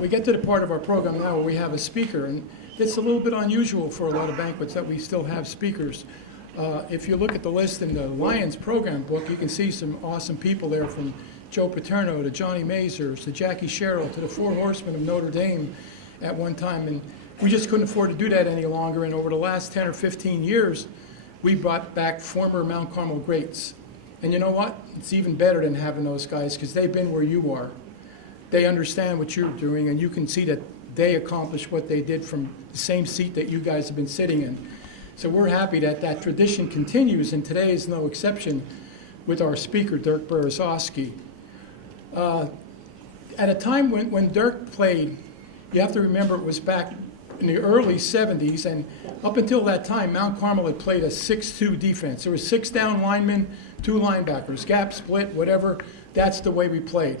We get to the part of our program now where we have a speaker, and it's a little bit unusual for a lot of banquets that we still have speakers. If you look at the list in the Lions program book, you can see some awesome people there, from Joe Paterno to Johnny Mazurs to Jackie Sherrill to the Four Horsemen of Notre Dame at one time. And we just couldn't afford to do that any longer. And over the last 10 or 15 years, we brought back former Mount Carmel greats. And you know what? It's even better than having those guys, because they've been where you are. They understand what you're doing, and you can see that they accomplished what they did from the same seat that you guys have been sitting in. So we're happy that that tradition continues, and today is no exception with our speaker, Dirk Berezovske. At a time when Dirk played, you have to remember it was back in the early 70s, and up until that time, Mount Carmel had played a 6-2 defense. There were 6 down linemen, 2 linebackers, gap split, whatever. That's the way we played.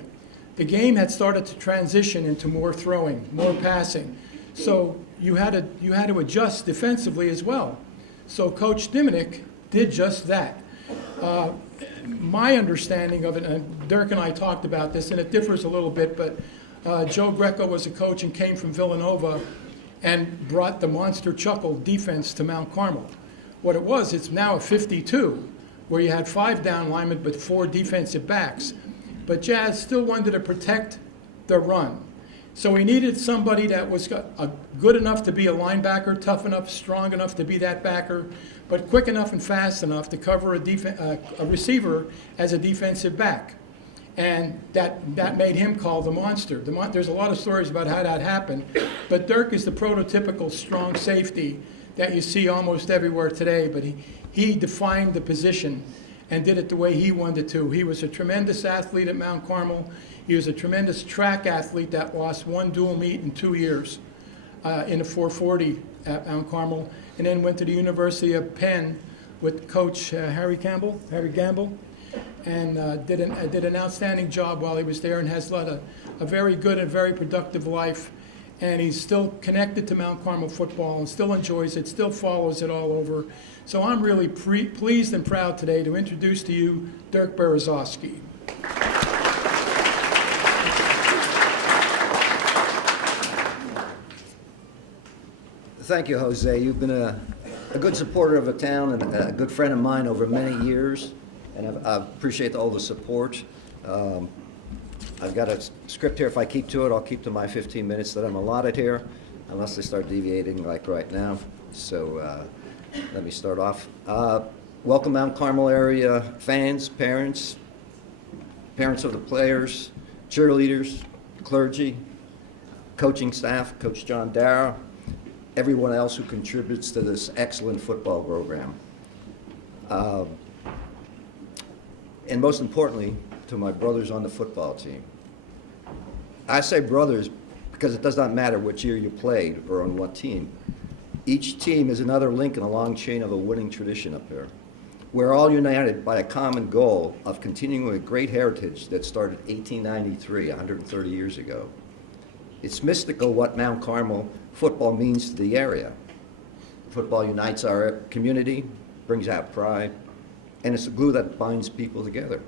The game had started to transition into more throwing, more passing. So you had to adjust defensively as well. So Coach Diminick did just that. My understanding of it, and Dirk and I talked about this, and it differs a little bit, but Joe Greco was a coach and came from Villanova and brought the Monster Chuckle defense to Mount Carmel. What it was, it's now a 52, where you had 5 down linemen but 4 defensive backs. But Jazz still wanted to protect the run. So we needed somebody that was good enough to be a linebacker, tough enough, strong enough to be that backer, but quick enough and fast enough to cover a receiver as a defensive back. And that made him called the Monster. There's a lot of stories about how that happened, but Dirk is the prototypical strong safety that you see almost everywhere today, but he defined the position and did it the way he wanted to. He was a tremendous athlete at Mount Carmel. He was a tremendous track athlete that lost 1 dual meet in 2 years in the 440 at Mount Carmel, and then went to the University of Penn with Coach Harry Gamble, and did an outstanding job while he was there, and has led a very good and very productive life. And he's still connected to Mount Carmel football and still enjoys it, still follows it all over. So I'm really pleased and proud today to introduce to you Dirk Berezovske. Thank you, Jose. You've been a good supporter of the town and a good friend of mine over many years, and I appreciate all the support. I've got a script here. If I keep to it, I'll keep to my 15 minutes that I'm allotted here, unless I start deviating like right now. So let me start off. Welcome Mount Carmel area fans, parents of the players, cheerleaders, clergy, coaching staff, Coach John Darrow, everyone else who contributes to this excellent football program. And most importantly, to my brothers on the football team. I say brothers because it does not matter which year you played or on what team. Each team is another link in a long chain of a winning tradition up there. We're all united by a common goal of continuing a great heritage that started 1893, 130 years ago. It's mystical what Mount Carmel football means to the area. Football unites our community, brings out pride, and it's the glue that binds people together.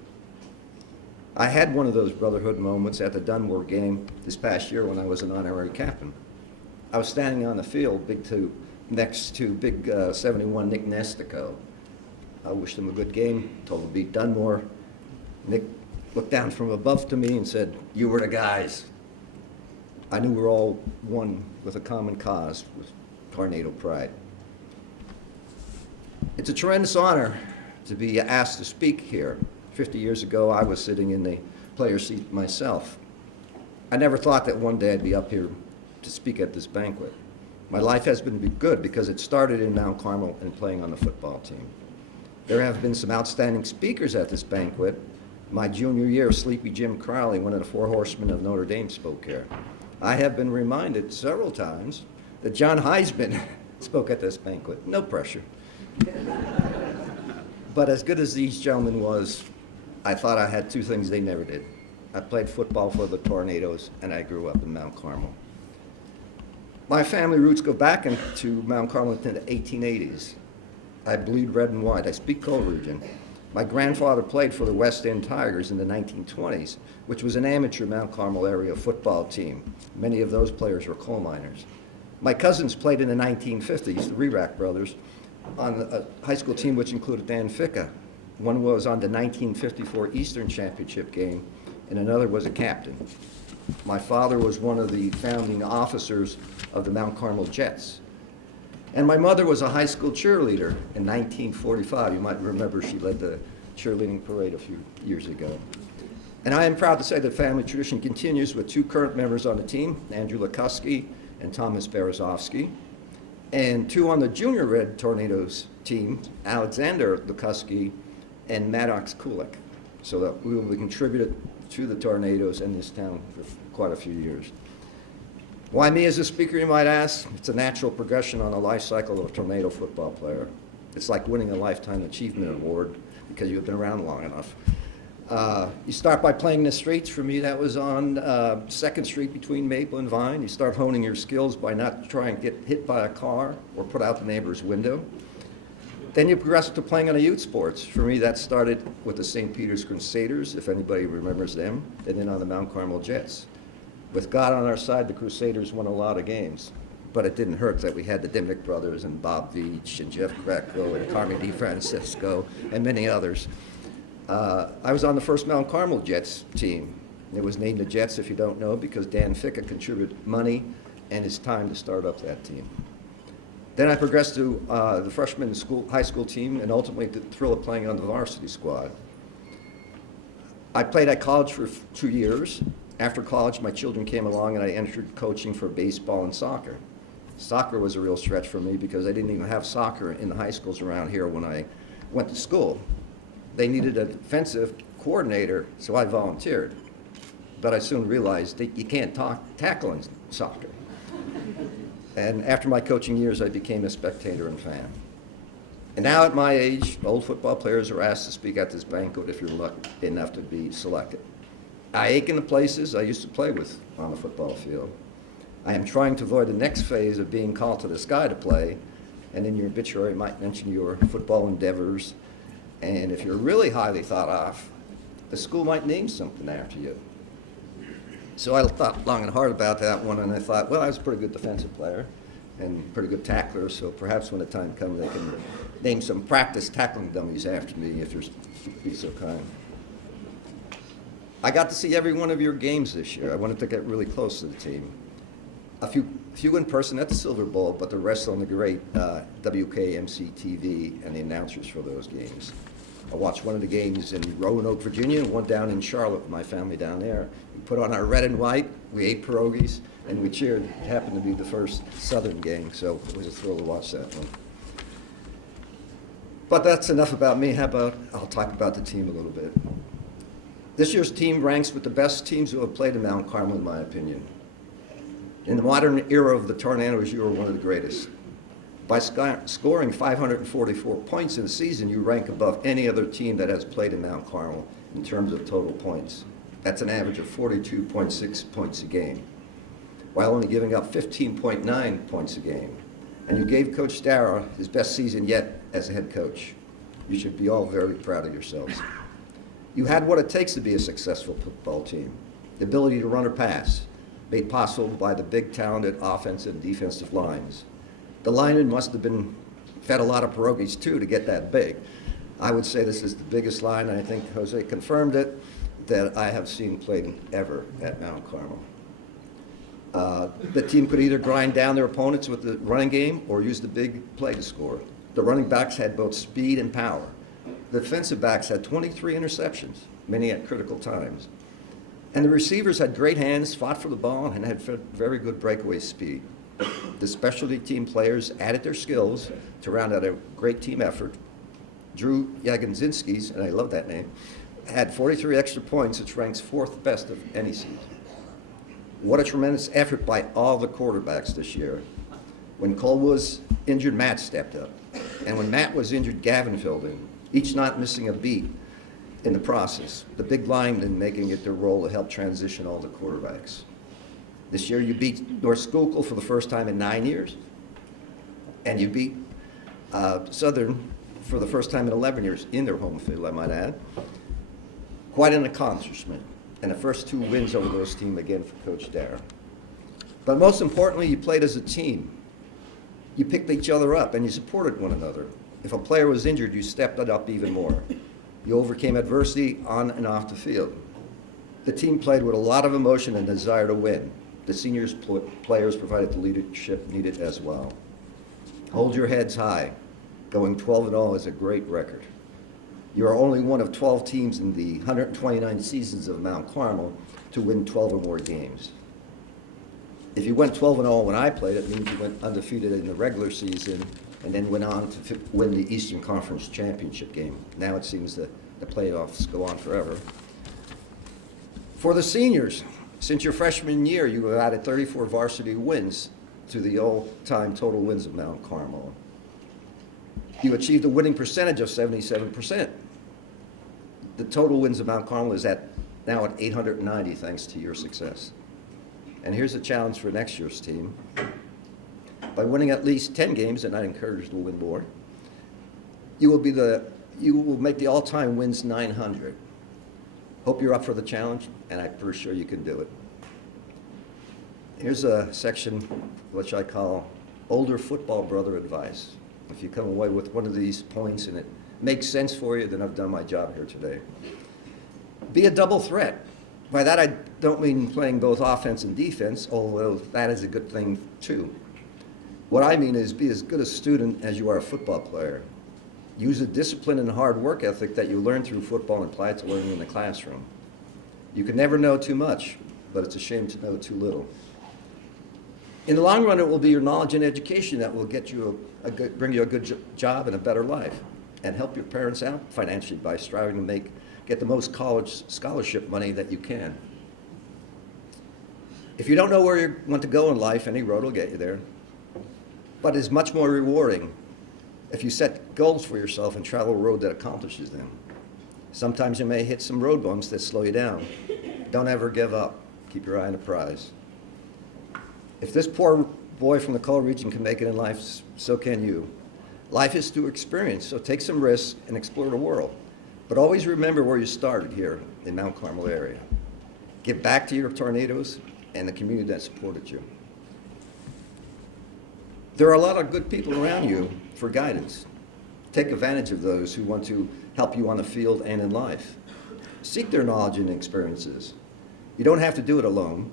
I had one of those brotherhood moments at the Dunmore game this past year when I was an honorary captain. I was standing on the field next to big 71 Nick Nestico. I wished him a good game, told him to beat Dunmore. Nick looked down from above to me and said, "You were the guys." I knew we were all one with a common cause, with Tornado pride. It's a tremendous honor to be asked to speak here. 50 years ago, I was sitting in the player's seat myself. I never thought that one day I'd be up here to speak at this banquet. My life has been good because it started in Mount Carmel and playing on the football team. There have been some outstanding speakers at this banquet. My junior year, Sleepy Jim Crowley, one of the Four Horsemen of Notre Dame, spoke here. I have been reminded several times that John Heisman spoke at this banquet. No pressure. But as good as these gentlemen was, I thought I had 2 things they never did. I played football for the Tornadoes, and I grew up in Mount Carmel. My family roots go back into Mount Carmel into the 1880s. I bleed red and white. I speak cold region. My grandfather played for the West End Tigers in the 1920s, which was an amateur Mount Carmel area football team. Many of those players were coal miners. My cousins played in the 1950s, the Rerack brothers, on a high school team which included Dan Ficca. One was on the 1954 Eastern Championship game, and another was a captain. My father was one of the founding officers of the Mount Carmel Jets. And my mother was a high school cheerleader in 1945. You might remember she led the cheerleading parade a few years ago. And I am proud to say that family tradition continues with two current members on the team, Andrew Lukuski and Thomas Berezovske, and two on the Junior Red Tornadoes team, Alexander Lukuski and Maddox Kulik. So that we will be contributed to the Tornadoes in this town for quite a few years. Why me as a speaker, you might ask? It's a natural progression on the life cycle of a tornado football player. It's like winning a Lifetime Achievement Award because you've been around long enough. You start by playing in the streets. For me, that was on 2nd Street between Maple and Vine. You start honing your skills by not trying to get hit by a car or put out the neighbor's window. Then you progress to playing on a youth sports. For me, that started with the St. Peter's Crusaders, if anybody remembers them, and then on the Mount Carmel Jets. With God on our side, the Crusaders won a lot of games, but it didn't hurt that we had the Dimmick brothers and Bob Veach and Jeff Greco and Carmen DeFrancisco and many others. I was on the first Mount Carmel Jets team. It was named the Jets, if you don't know, because Dan Ficca contributed money and his time to start up that team. Then I progressed to the freshman high school team and ultimately the thrill of playing on the varsity squad. I played at college for 2 years. After college, my children came along and I entered coaching for baseball and soccer. Soccer was a real stretch for me because I didn't even have soccer in the high schools around here when I went to school. They needed a defensive coordinator, so I volunteered. But I soon realized that you can't tackle in soccer. And after my coaching years, I became a spectator and fan. And now at my age, old football players are asked to speak at this banquet if you're lucky enough to be selected. I ache in the places I used to play with on the football field. I am trying to avoid the next phase of being called to the sky to play, and in your obituary might mention your football endeavors. And if you're really highly thought of, the school might name something after you. So I thought long and hard about that one, and I thought, well, I was a pretty good defensive player and pretty good tackler, so perhaps when the time comes, they can name some practice tackling dummies after me, if you're be so kind. I got to see every one of your games this year. I wanted to get really close to the team. A few in person at the Silver Bowl, but the rest on the great WKMC TV and the announcers for those games. I watched one of the games in Roanoke, Virginia, and one down in Charlotte with my family down there. We put on our red and white, we ate pierogies, and we cheered. It happened to be the first Southern game, so it was a thrill to watch that one. But that's enough about me. How about I'll talk about the team a little bit. This year's team ranks with the best teams who have played in Mount Carmel, in my opinion. In the modern era of the Tornadoes, you are one of the greatest. By scoring 544 points in the season, you rank above any other team that has played in Mount Carmel in terms of total points. That's an average of 42.6 points a game, while only giving up 15.9 points a game. And you gave Coach Dara his best season yet as a head coach. You should be all very proud of yourselves. You had what it takes to be a successful football team. The ability to run or pass, made possible by the big talented offensive and defensive lines. The linemen must have been fed a lot of pierogies too to get that big. I would say this is the biggest line, and I think Jose confirmed it, that I have seen played ever at Mount Carmel. The team could either grind down their opponents with the running game or use the big play to score. The running backs had both speed and power. The defensive backs had 23 interceptions, many at critical times. And the receivers had great hands, fought for the ball, and had very good breakaway speed. The specialty team players added their skills to round out a great team effort. Drew Jagodzinski's, and I love that name, had 43 extra points, which ranks 4th best of any season. What a tremendous effort by all the quarterbacks this year. When Cole was injured, Matt stepped up. And when Matt was injured, Gavin filled in, each not missing a beat in the process. The big linemen making it their role to help transition all the quarterbacks. This year you beat North Schuylkill for the first time in 9 years. And you beat Southern for the first time in 11 years in their home field, I might add. Quite an accomplishment. And the first 2 wins over those teams again for Coach Dara. But most importantly, you played as a team. You picked each other up and you supported one another. If a player was injured, you stepped it up even more. You overcame adversity on and off the field. The team played with a lot of emotion and desire to win. The seniors players provided the leadership needed as well. Hold your heads high. Going 12-0 is a great record. You are only one of 12 teams in the 129 seasons of Mount Carmel to win 12 or more games. If you went 12-0 when I played, it means you went undefeated in the regular season and then went on to win the Eastern Conference Championship game. Now it seems that the playoffs go on forever. For the seniors, since your freshman year, you have added 34 varsity wins to the all-time total wins of Mount Carmel. You achieved a winning percentage of 77%. The total wins of Mount Carmel is now at 890 thanks to your success. And here's a challenge for next year's team. By winning at least 10 games, and I encourage you to win more, you will make the all-time wins 900. Hope you're up for the challenge, and I'm pretty sure you can do it. Here's a section which I call older football brother advice. If you come away with one of these points and it makes sense for you, then I've done my job here today. Be a double threat. By that, I don't mean playing both offense and defense, although that is a good thing too. What I mean is be as good a student as you are a football player. Use the discipline and hard work ethic that you learn through football and apply it to learning in the classroom. You can never know too much, but it's a shame to know too little. In the long run, it will be your knowledge and education that will get you bring you a good job and a better life, and help your parents out financially by striving to get the most college scholarship money that you can. If you don't know where you want to go in life, any road will get you there. But it's much more rewarding if you set goals for yourself and travel a road that accomplishes them. Sometimes you may hit some road bumps that slow you down. Don't ever give up. Keep your eye on the prize. If this poor boy from the coal region can make it in life, so can you. Life is through experience, so take some risks and explore the world. But always remember where you started here in Mount Carmel area. Give back to your Tornadoes and the community that supported you. There are a lot of good people around you for guidance. Take advantage of those who want to help you on the field and in life. Seek their knowledge and experiences. You don't have to do it alone.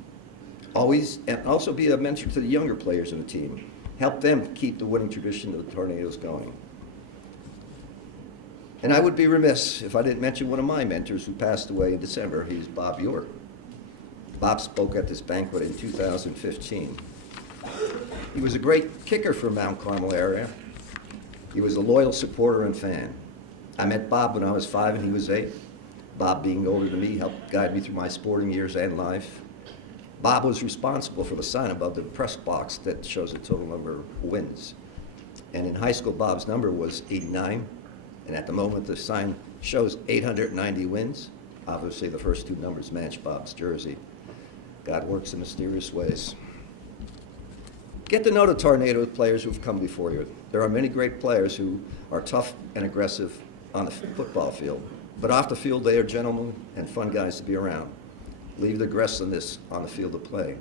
Always, and also be a mentor to the younger players in the team. Help them keep the winning tradition of the Tornadoes going. And I would be remiss if I didn't mention one of my mentors who passed away in December. He's Bob York. Bob spoke at this banquet in 2015. He was a great kicker for Mount Carmel area. He was a loyal supporter and fan. I met Bob when I was 5 and he was 8. Bob, being older than me, helped guide me through my sporting years and life. Bob was responsible for the sign above the press box that shows the total number of wins. And in high school, Bob's number was 89. And at the moment, the sign shows 890 wins. Obviously, the first 2 numbers match Bob's jersey. God works in mysterious ways. Get to know the Tornado players who've come before you. There are many great players who are tough and aggressive on the football field. But off the field, they are gentlemen and fun guys to be around. Leave the aggressiveness on the field of play.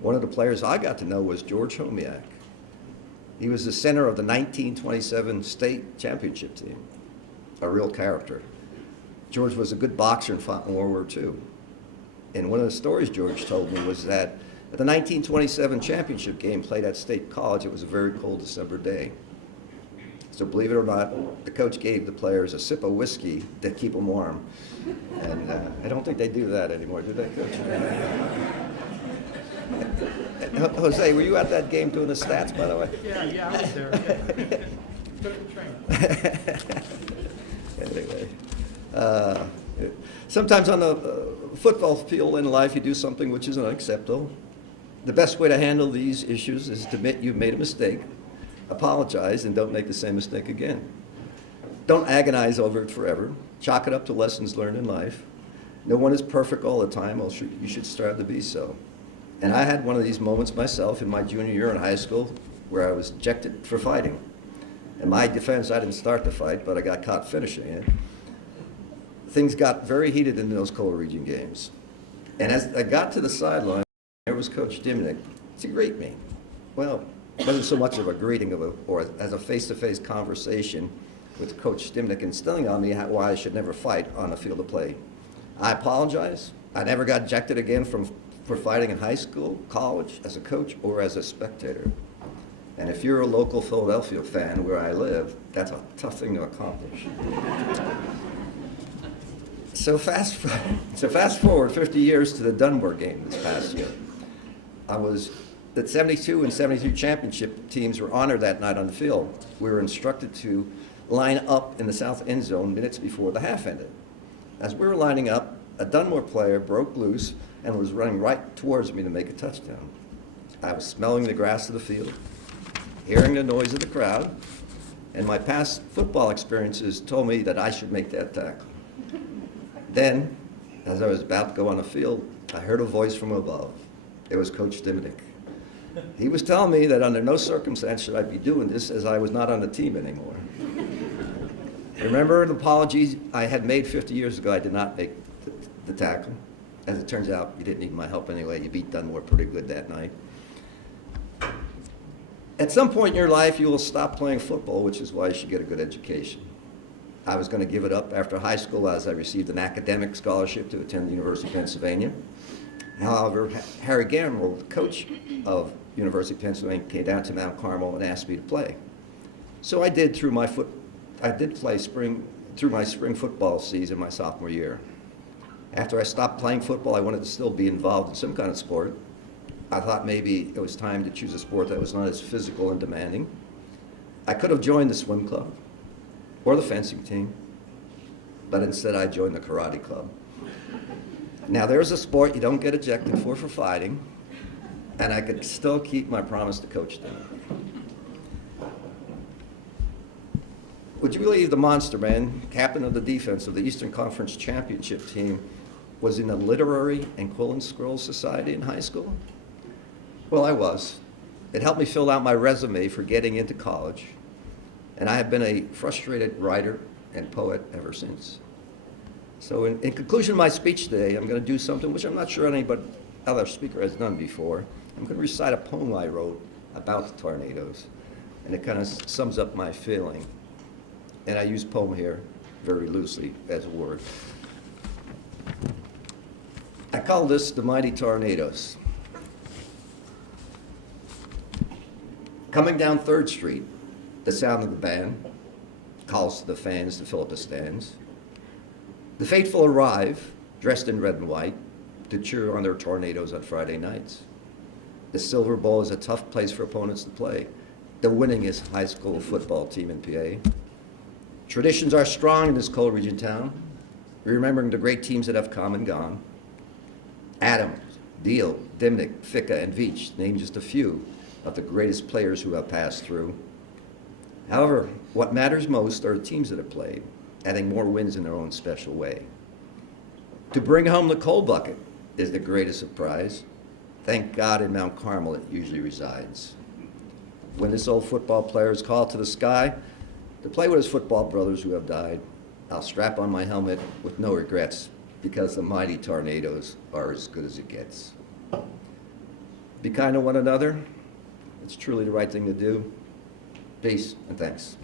One of the players I got to know was George Homiak. He was the center of the 1927 state championship team, a real character. George was a good boxer and fought in World War II. And one of the stories George told me was that at the 1927 championship game played at State College, it was a very cold December day. So believe it or not, the coach gave the players a sip of whiskey to keep them warm. And I don't think they do that anymore, do they, Coach? Jose, were you at that game doing the stats, by the way? Yeah, I was there. Took the train. Anyway, sometimes on the football field in life, you do something which is unacceptable. The best way to handle these issues is to admit you've made a mistake, apologize, and don't make the same mistake again. Don't agonize over it forever. Chalk it up to lessons learned in life. No one is perfect all the time, or you should strive to be so. And I had one of these moments myself in my junior year in high school where I was ejected for fighting. In my defense, I didn't start the fight, but I got caught finishing it. Things got very heated in those co-region games. And as I got to the sideline, there was Coach Diminick to greet me. Well, it wasn't so much of a greeting or as a face-to-face conversation with Coach Diminick instilling on me why I should never fight on a field of play. I apologize. I never got ejected again for fighting in high school, college, as a coach, or as a spectator. And if you're a local Philadelphia fan where I live, that's a tough thing to accomplish. So fast forward 50 years to the Dunmore game this past year. The 72 and 73 championship teams were honored that night on the field. We were instructed to line up in the south end zone minutes before the half ended. As we were lining up, a Dunmore player broke loose and was running right towards me to make a touchdown. I was smelling the grass of the field, hearing the noise of the crowd, and my past football experiences told me that I should make that tackle. Then, as I was about to go on the field, I heard a voice from above. It was Coach Diminick. He was telling me that under no circumstance should I be doing this, as I was not on the team anymore. Remember the apologies I had made 50 years ago? I did not make the tackle. As it turns out, you didn't need my help anyway. You beat Dunmore pretty good that night. At some point in your life, you will stop playing football, which is why you should get a good education. I was going to give it up after high school as I received an academic scholarship to attend the University of Pennsylvania. However, Harry Gamble, the coach of University of Pennsylvania, came down to Mount Carmel and asked me to play. So I did through my spring football season my sophomore year. After I stopped playing football, I wanted to still be involved in some kind of sport. I thought maybe it was time to choose a sport that was not as physical and demanding. I could have joined the swim club or the fencing team, but instead I joined the karate club. Now there's a sport you don't get ejected for fighting, and I could still keep my promise to Coach them. Would you believe the Monster Man, captain of the defense of the Eastern Conference Championship team, was in the Literary and Quill and Scroll Society in high school? Well, I was. It helped me fill out my resume for getting into college, and I have been a frustrated writer and poet ever since. So in conclusion of my speech today, I'm going to do something which I'm not sure any other speaker has done before. I'm going to recite a poem I wrote about the tornadoes, and it kind of sums up my feeling. And I use poem here very loosely as a word. I call this The Mighty Tornadoes. Coming down 3rd Street, the sound of the band calls to the fans to fill up the stands. The faithful arrive, dressed in red and white, to cheer on their tornadoes on Friday nights. The Silver Bowl is a tough place for opponents to play, the winningest high school football team in PA. Traditions are strong in this coal region town, remembering the great teams that have come and gone. Adams, Deal, Dimnick, Ficca, and Veach, named just a few of the greatest players who have passed through. However, what matters most are the teams that have played, adding more wins in their own special way. To bring home the coal bucket is the greatest surprise. Thank God in Mount Carmel it usually resides. When this old football player is called to the sky to play with his football brothers who have died, I'll strap on my helmet with no regrets, because the mighty tornadoes are as good as it gets. Be kind to one another. It's truly the right thing to do. Peace and thanks.